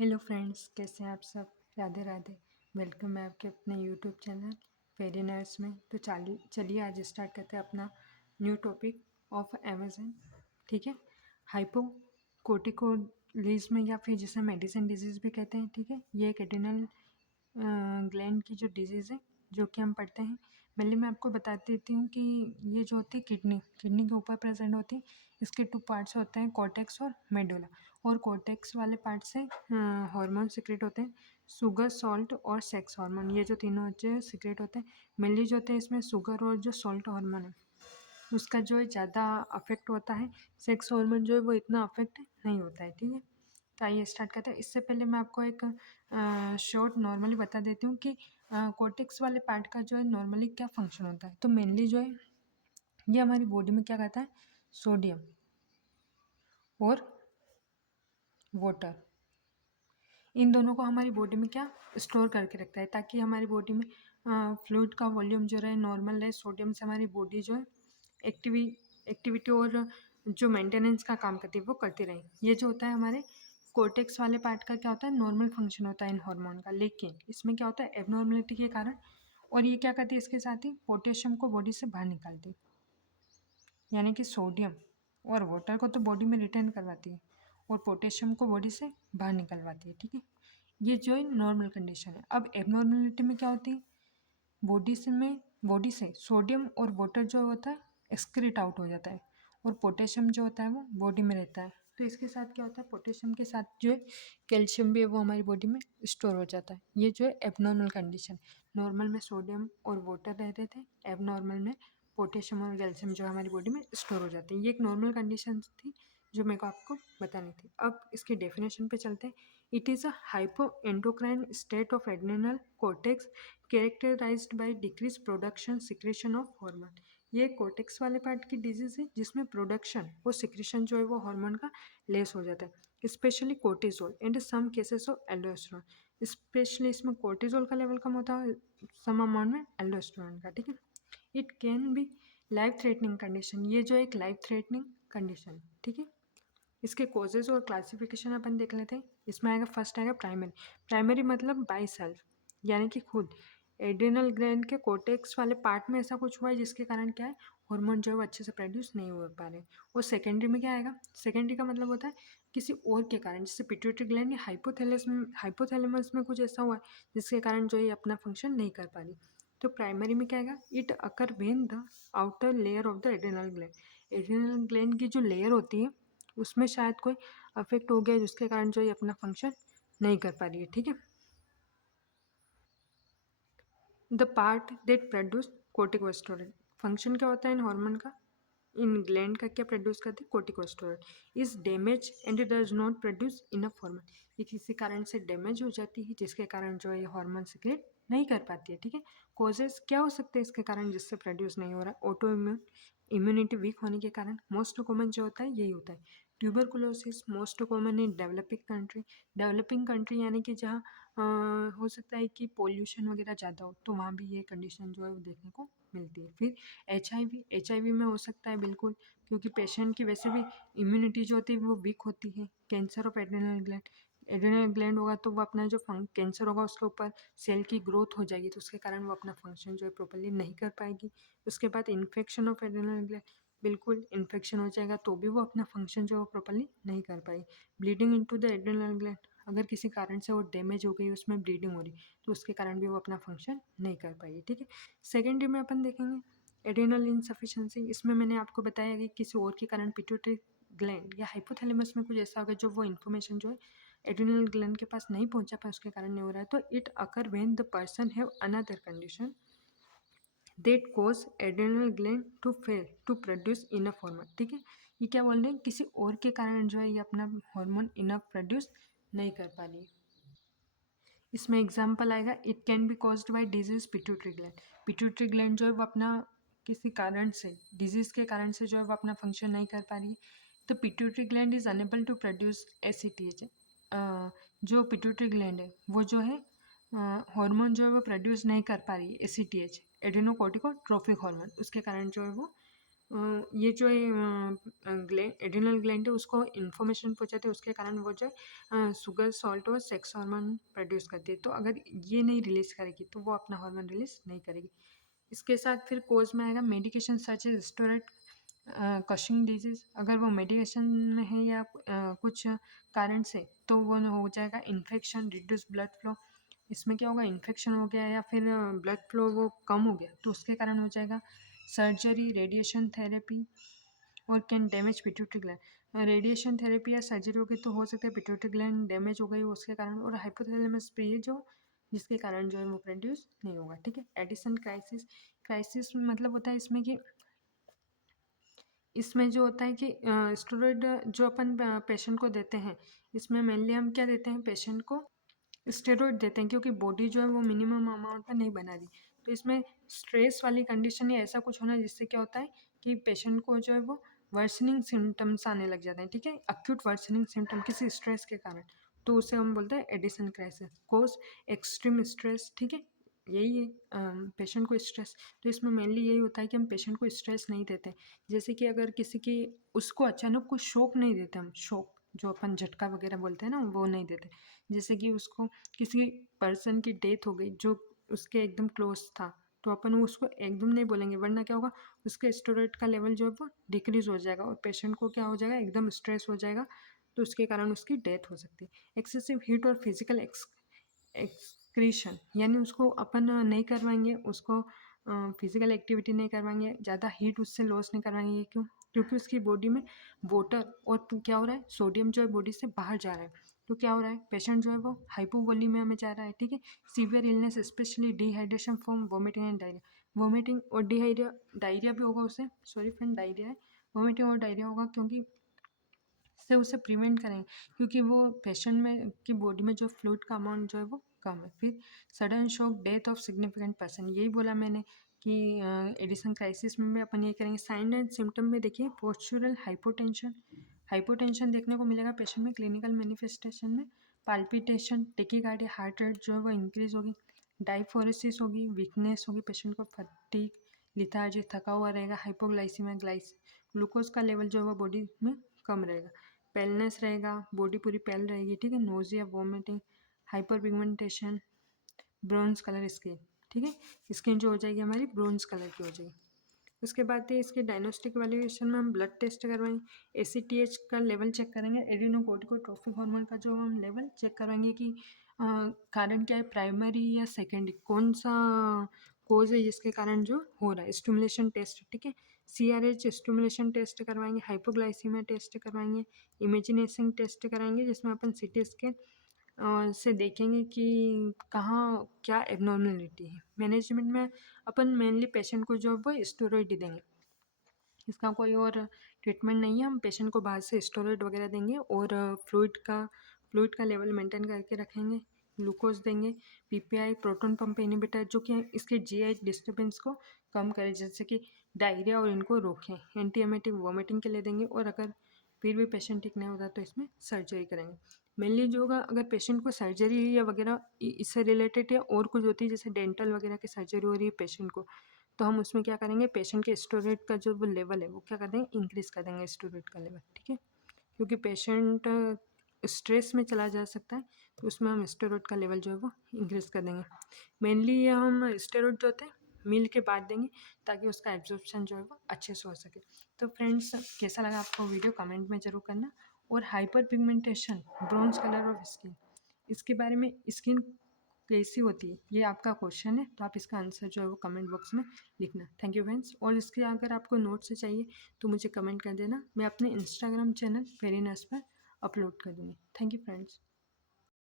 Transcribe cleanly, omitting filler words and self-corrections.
Hello friends, कैसे हैं आप सब। राधे राधे। वेलकम है आपके अपने यूट्यूब चैनल वेरी नर्स में। तो चलिए आज स्टार्ट करते हैं अपना न्यू टॉपिक ऑफ अमेजन। ठीक है। हाइपोकोर्टिकोलिज्म या फिर जिसे मेडिसिन डिजीज़ भी कहते हैं। ठीक है, ये एक एड्रिनल ग्लैंड की जो डिजीज़ है जो कि हम पढ़ते हैं। पहले मैं आपको बता देती हूँ कि ये जो होती है किडनी के ऊपर प्रेजेंट होती है। इसके 2 पार्ट्स होते हैं, कॉर्टेक्स और मेडुला। और कॉर्टेक्स वाले पार्ट से हार्मोन सिक्रेट होते हैं, शुगर, सॉल्ट और सेक्स हार्मोन। ये जो तीनों होते हैं सिक्रेट होते हैं। मेनली जो होते हैं इसमें शुगर और जो सॉल्ट हार्मोन है उसका जो है ज़्यादा अफेक्ट होता है। सेक्स हार्मोन जो है वो इतना अफेक्ट नहीं होता है। ठीक है, तो आइए स्टार्ट करते हैं। इससे पहले मैं आपको एक शॉर्ट नॉर्मली बता देती हूँ कि कॉर्टेक्स वाले पार्ट का जो है नॉर्मली क्या फंक्शन होता है। तो मेनली जो है ये हमारी बॉडी में क्या करता है, सोडियम और वाटर, इन दोनों को हमारी बॉडी में क्या स्टोर करके रखता है ताकि हमारी बॉडी में फ्लूइड का वॉल्यूम जो रहे नॉर्मल रहे। सोडियम से हमारी बॉडी जो है एक्टिविटी और जो मेंटेनेंस का काम करती है वो करती रहे। ये जो होता है हमारे कोर्टेक्स वाले पार्ट का क्या होता है, नॉर्मल फंक्शन होता है इन हार्मोन का। लेकिन इसमें क्या होता है, एबनॉर्मलिटी के कारण, और ये क्या करती है इसके साथ ही पोटेशियम को बॉडी से बाहर निकालती है, यानी कि सोडियम और वाटर को तो बॉडी में रिटेन करवाती है और पोटेशियम को बॉडी से बाहर निकलवाती है। ठीक है, ये जो है नॉर्मल कंडीशन है। अब एबनॉर्मलिटी में क्या होती है, बॉडी से सोडियम और वाटर जो होता है एक्सक्रीट आउट हो जाता है और पोटेशियम जो होता है वो बॉडी में रहता है। तो इसके साथ क्या होता है, पोटेशियम के साथ जो है कैल्शियम भी है वो हमारी बॉडी में स्टोर हो जाता है। ये जो है एबनॉर्मल कंडीशन। नॉर्मल में सोडियम और वाटर रहते थे, एबनॉर्मल में पोटेशियम और कैल्शियम जो हमारी बॉडी में स्टोर हो जाते हैं। ये एक नॉर्मल कंडीशन थी जो मेरे को आपको बतानी थी। अब इसकी डेफिनेशन पे चलते हैं। It is a hypo endocrine state of adrenal cortex characterized by decrease production secretion of hormone. ये कोर्टेक्स वाले पार्ट की डिजीज है जिसमें प्रोडक्शन और सिक्रेशन जो है वो हार्मोन का लेस हो जाता है, specially cortisol and some cases of aldosterone. Specially इसमें कोर्टिजोल का लेवल कम होता है, सम अमाउंट में एल्डोस्टेरोन का। ठीक है, it can be life threatening condition. ये जो एक लाइफ थ्रेटनिंग कंडीशन। ठीक है, इसके कॉजेज और क्लासिफिकेशन अपन देख लेते हैं। इसमें आएगा, फर्स्ट आएगा प्राइमरी मतलब बाई सेल्फ, यानी कि खुद एड्रिनल ग्लैंड के कोर्टेक्स वाले पार्ट में ऐसा कुछ हुआ है जिसके कारण क्या है, हार्मोन जो है वो अच्छे से प्रोड्यूस नहीं हो पा रहे। और सेकेंडरी में क्या आएगा, सेकेंडरी का मतलब होता है किसी और के कारण, जैसे पिट्यूटरी ग्लैंड या हाइपोथैलेमस में कुछ ऐसा हुआ है जिसके कारण जो ये अपना फंक्शन नहीं कर पा रही। तो प्राइमरी में क्या आएगा, it occur when the outer layer of the adrenal gland. Adrenal gland की जो लेयर होती है उसमें शायद कोई अफेक्ट हो गया जिसके कारण जो ये अपना फंक्शन नहीं कर पा रही है। ठीक है, the part that produce corticosteroid. Function क्या होता है इन हार्मोन का, इन ग्लैंड का क्या प्रोड्यूस करती है, corticosteroid. Is damage and does not produce enough hormone. ये किसी कारण से डैमेज हो जाती है जिसके कारण जो है ये हार्मोन सिक्रेट नहीं कर पाती है। ठीक है, कॉजेज क्या हो सकते हैं इसके कारण जिससे प्रोड्यूस नहीं हो रहा है, ऑटो इम्यूनिटी वीक होने के कारण मोस्ट कॉमन जो होता है यही होता है। Tuberculosis most common in developing country यानी कि जहाँ हो सकता है कि पोल्यूशन वगैरह ज़्यादा हो तो वहाँ भी ये कंडीशन जो है वो देखने को मिलती है। फिर एच आई वी में हो सकता है बिल्कुल, क्योंकि पेशेंट की वैसे भी इम्यूनिटी जो होती है वो वीक होती है। कैंसर ऑफ एड्रेनल ग्लैंड होगा तो वो अपना जो कैंसर होगा उसके ऊपर सेल की ग्रोथ हो जाएगी तो उसके कारण वो अपना फंक्शन जो है प्रॉपर्ली नहीं कर पाएगी। उसके बाद इन्फेक्शन ऑफ एड्रेनल ग्लैंड, बिल्कुल इन्फेक्शन हो जाएगा तो भी वो अपना फंक्शन जो है प्रॉपर्ली नहीं कर पाएगी। Bleeding into the adrenal gland, अगर किसी कारण से वो डैमेज हो गई, उसमें ब्लीडिंग हो रही तो उसके कारण भी वो अपना फंक्शन नहीं कर पाएगी। ठीक है, सेकेंडरी में अपन देखेंगे एड्रेनल इनसफिशिएंसी। इसमें मैंने आपको बताया कि किसी और के कारण पिट्यूटरी ग्लैंड या हाइपोथैलेमस में कुछ ऐसा होगा जो वो इन्फॉर्मेशन जो है एड्रेनल ग्लैंड के पास नहीं पहुंचा पाए उसके कारण नहीं हो रहा है। तो it occur when the person have another condition that cause adrenal gland to fail to produce enough hormone. ठीक है, ये क्या बोल रहे हैं, किसी और के कारण जो है ये अपना हार्मोन इनफ प्रोड्यूस नहीं कर पा रही है। इसमें एग्जाम्पल आएगा, it can be caused by disease pituitary gland. Pituitary gland जो है वो अपना किसी कारण से, डिजीज के कारण से जो है वो अपना फंक्शन नहीं कर पा रही है। तो pituitary gland is unable to produce ACTH. जो पिट्यूटरी ग्लैंड है वो जो है हार्मोन जो है वो प्रोड्यूस नहीं कर पा रही है, एसीटीएच एड्रेनोकोर्टिकोट्रोफिक हार्मोन, उसके कारण जो है वो ये जो है एड्रिनल ग्लैंड है उसको इन्फॉर्मेशन पहुंचाते हैं, उसके कारण वो जो है शुगर, सॉल्ट और सेक्स हार्मोन प्रोड्यूस करती है। तो अगर ये नहीं रिलीज करेगी तो वो अपना हार्मोन रिलीज नहीं करेगी। इसके साथ फिर कोज में आएगा medication such as steroid Cushing disease. अगर वो मेडिकेशन में है या कुछ कारण से, तो वो हो जाएगा इन्फेक्शन, रिड्यूस ब्लड फ्लो। इसमें क्या होगा, इन्फेक्शन हो गया या फिर ब्लड फ्लो वो कम हो गया तो उसके कारण हो जाएगा सर्जरी, रेडिएशन थेरेपी और can damage pituitary gland. Radiation therapy या सर्जरी होगी तो हो सकता है पिट्यूटरी ग्लैंड डैमेज हो गई हो उसके कारण, और हाइपोथैलेमस पे जो जिसके कारण जो है वो प्रोड्यूस नहीं होगा। ठीक है। एडिसन क्राइसिस, क्राइसिस मतलब होता है इसमें कि इसमें जो होता है कि स्टेरॉइड जो अपन पेशेंट को देते हैं, इसमें मेनली हम क्या देते हैं पेशेंट को, स्टेरॉइड देते हैं क्योंकि बॉडी जो है वो मिनिमम अमाउंट में नहीं बना रही। तो इसमें स्ट्रेस वाली कंडीशन या ऐसा कुछ होना जिससे क्या होता है कि पेशेंट को जो है वो वर्सनिंग सिम्टम्स आने लग जाते हैं। ठीक है, अक्यूट वर्सनिंग सिम्टम किसी स्ट्रेस के कारण, तो उसे हम बोलते हैं एडिसन क्राइसिस। कोज एक्सट्रीम स्ट्रेस। ठीक है, यही है पेशेंट को स्ट्रेस। तो इसमें मेनली यही होता है कि हम पेशेंट को स्ट्रेस नहीं देते। जैसे कि अगर किसी की उसको अचानक कोई शॉक नहीं देते, हम शॉक जो अपन झटका वगैरह बोलते हैं ना वो नहीं देते। जैसे कि उसको किसी पर्सन की डेथ हो गई जो उसके एकदम क्लोज था, तो अपन उसको एकदम नहीं बोलेंगे, वरना क्या होगा उसके स्टेरॉइड का लेवल जो है वो डिक्रीज हो जाएगा और पेशेंट को क्या हो जाएगा एकदम स्ट्रेस हो जाएगा, तो उसके कारण उसकी डेथ हो सकती है। एक्सेसिव हीट और फिजिकल एक्सक्रीशन, यानी उसको अपन नहीं करवाएंगे, उसको फिजिकल एक्टिविटी नहीं करवाएंगे, ज़्यादा हीट उससे लॉस नहीं करवाएंगे। क्यों? क्योंकि उसकी बॉडी में वाटर और क्या हो रहा है, सोडियम जो है बॉडी से बाहर जा रहा है। तो क्या हो रहा है, पेशेंट जो है वो हाइपोवोलीमिया में जा रहा है। ठीक है, severe illness specially dehydration form vomiting and diarrhoea. Vomiting और डिहाइड्रिया, डायरिया भी होगा उसे, सॉरी फ्रेंड डायरिया है, वोमिटिंग और डायरिया होगा क्योंकि से उसे प्रिवेंट करें, क्योंकि वो पेशेंट में की बॉडी में जो फ्लूइड का अमाउंट जो है वो कम है। फिर sudden shock death of significant person, यही बोला मैंने कि एडिसन क्राइसिस में भी अपन ये करेंगे। साइन एंड सिम्टम में देखिए पोस्चुरल हाइपोटेंशन, हाइपोटेंशन देखने को मिलेगा पेशेंट में। क्लिनिकल मैनिफेस्टेशन में पाल्पिटेशन, टेकीकार्डिया, हार्ट रेट जो है वो इंक्रीज होगी, डाइफोरेसिस होगी, वीकनेस होगी, पेशेंट को फटीग, लिथार्जी, थका हुआ रहेगा, हाइपोग्लाइसीमिया, ग्लूकोज का लेवल जो है वो बॉडी में कम रहेगा, पेलनेस रहेगा, बॉडी पूरी पेल रहेगी। ठीक है, nausea, vomiting, hyper pigmentation, bronze colour skin. ठीक है, स्किन जो हो जाएगी हमारी ब्रॉन्ज कलर की हो जाएगी। उसके बाद इसके डायग्नोस्टिक वैल्यूएशन में हम ब्लड टेस्ट करवाएंगे, ACTH का लेवल चेक करेंगे, एडिनोकोर्टिकोट्रोफिक हार्मोन का जो हम लेवल चेक करवाएंगे कि कारण क्या है, प्राइमरी या सेकेंडरी, कौन सा कोज है जिसके कारण जो हो रहा है। स्टिमुलेशन टेस्ट, ठीक है, CRH स्टिमुलेशन टेस्ट करवाएंगे, हाइपोग्लाइसीमिया टेस्ट करवाएंगे, इमेजिनेशन टेस्ट कराएंगे जिसमें अपन CT स्कैन से देखेंगे कि कहाँ क्या एबनॉर्मलिटी है। मैनेजमेंट में अपन मेनली पेशेंट को जो है वो स्टेरॉइड ही देंगे, इसका कोई और ट्रीटमेंट नहीं है। हम पेशेंट को बाहर से स्टेरॉइड वगैरह देंगे और फ्लूइड का लेवल मेंटेन करके रखेंगे, ग्लूकोज देंगे, PPI प्रोटोन पंप इनहिबिटर जो कि इसके GI डिस्टर्बेंस को कम करे, जैसे कि डायरिया और इनको रोकें, एंटी एमेटिक वॉमिटिंग के लिए देंगे, और अगर फिर भी पेशेंट ठीक नहीं होता तो इसमें सर्जरी करेंगे। मेनली जो होगा, अगर पेशेंट को सर्जरी या वगैरह इससे रिलेटेड या और कुछ होती है जैसे डेंटल वगैरह की सर्जरी हो रही है पेशेंट को, तो हम उसमें क्या करेंगे, पेशेंट के स्टेरॉइड का जो वो लेवल है वो क्या कर देंगे, इंक्रीज़ कर देंगे स्टेरॉइड का लेवल। ठीक है, क्योंकि पेशेंट स्ट्रेस में चला जा सकता है, तो उसमें हम स्टेरॉइड का लेवल जो है वो इंक्रीज़ कर देंगे। मेनली ये हम स्टेरॉइड जो होते हैं मील के बाद देंगे ताकि उसका एब्जॉर्प्शन जो है वो अच्छे से हो सके। तो फ्रेंड्स, कैसा लगा आपको वीडियो कमेंट में ज़रूर करना। और hyper pigmentation, bronze colour of skin, इसके बारे में, स्किन कैसी होती है, ये आपका क्वेश्चन है, तो आप इसका आंसर जो है वो कमेंट बॉक्स में लिखना। Thank you friends. और इसके अगर आपको नोट से चाहिए तो मुझे कमेंट कर देना, मैं अपने इंस्टाग्राम चैनल वेरी नर्स पर अपलोड कर दूँगी। Thank you friends.